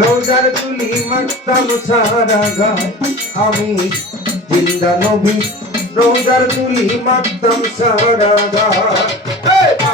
রোজার তুলি মারতাম সারা গায় আমি জিন্দা নবী রোজার তুলি মারতাম সারা গায়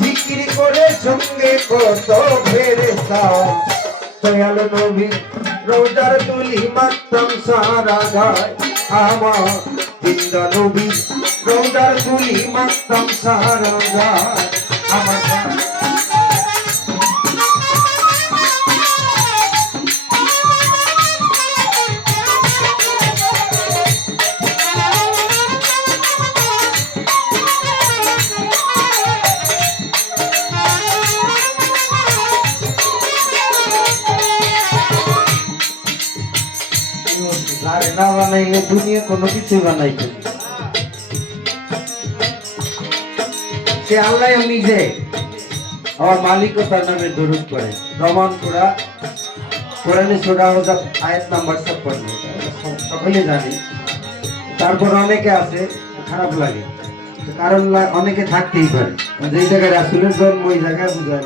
জিকির করে সঙ্গে কত ফেরে দয়াল নবী, রোজার তুলি মাত্রম সারা গায় আমার। জিন্দা নবী, রোজার তুলি মাত্রম সারা গায় আমার। আর না বানাইলে দুনিয়া কোনো সে আল্লাহ নিজে। আমার মালিক ও তার নামে দরুদ করে করা কোরআনে। সোরা হোজা আয়াত নাম্বার সকলে জানি। তারপর অনেকে আছে, খারাপ লাগে। কারণ অনেকে থাকতেই পারে। যে জায়গায় রাসুলের জন্ম ওই জায়গায় বুঝায়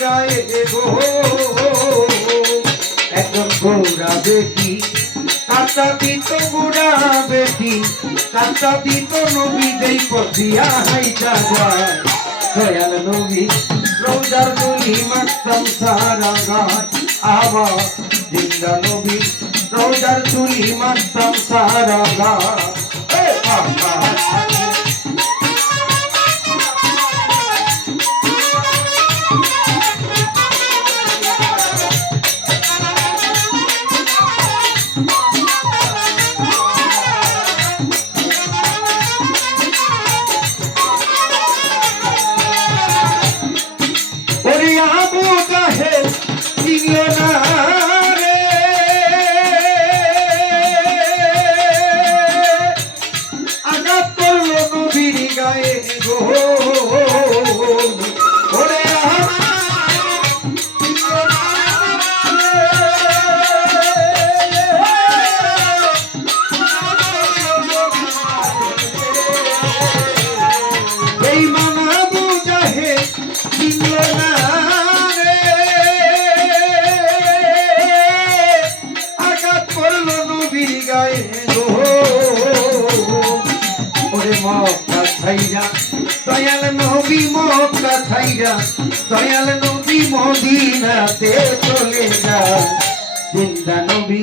গায়ে গো একজন গোড়া বেটি, কাঁচা দিত গোড়া বেটি, কাঁচা দিত নবী দেই পথিয়া নবী, রোজার সারা আবার জিন্দা নবী, রোজার সারা ছাইরা, দয়াল নবী মক্কা ছাইরা, দয়াল নবী মদিনাতে চলে যায় জিন্দা নবী,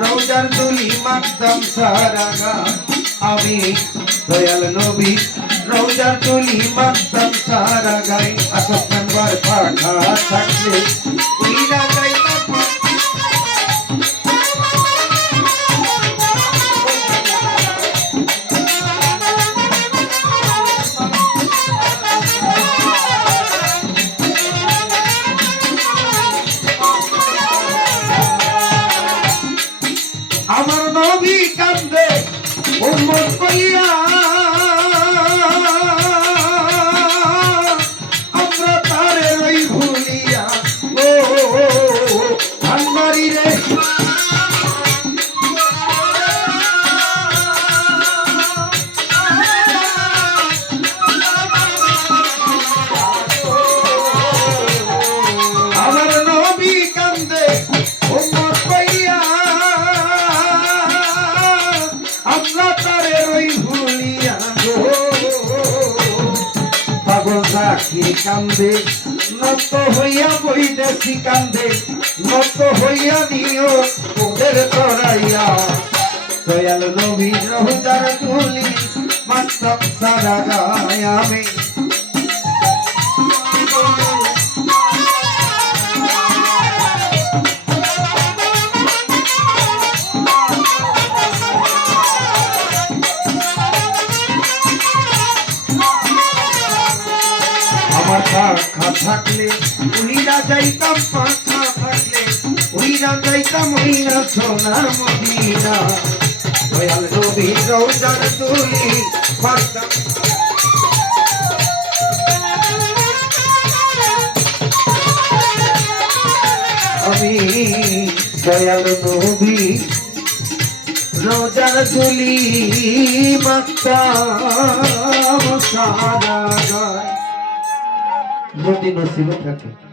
রোজার দুলি মাকদম সারা আমি দয়াল নবী, রোজার তুলি মাকদম সারা গাই আসব নাম্বার পাঠা থাকলে আমার নবী কান্দে উম্মত কইয়া আমরা তারে রই ভুলিয়া ও ভান্ডারি রে কান্দে, নত হইয়া বইদেশি কান্দে, নত হইয়া দিও ওদের তরাইয়া। দয়াল নবী রহুদার তুলি মাত্র সারা আমি পাখা থাকলে উইরা যাইতাম পাখা থাকলে উইরা যাইতাম উইরা সোনার মদিনা দয়াল নবী রৌজার তুলি পারতাম আমি দয়াল নবী রোজার তুলি মাক্তাম সারা não tem nascido para cá.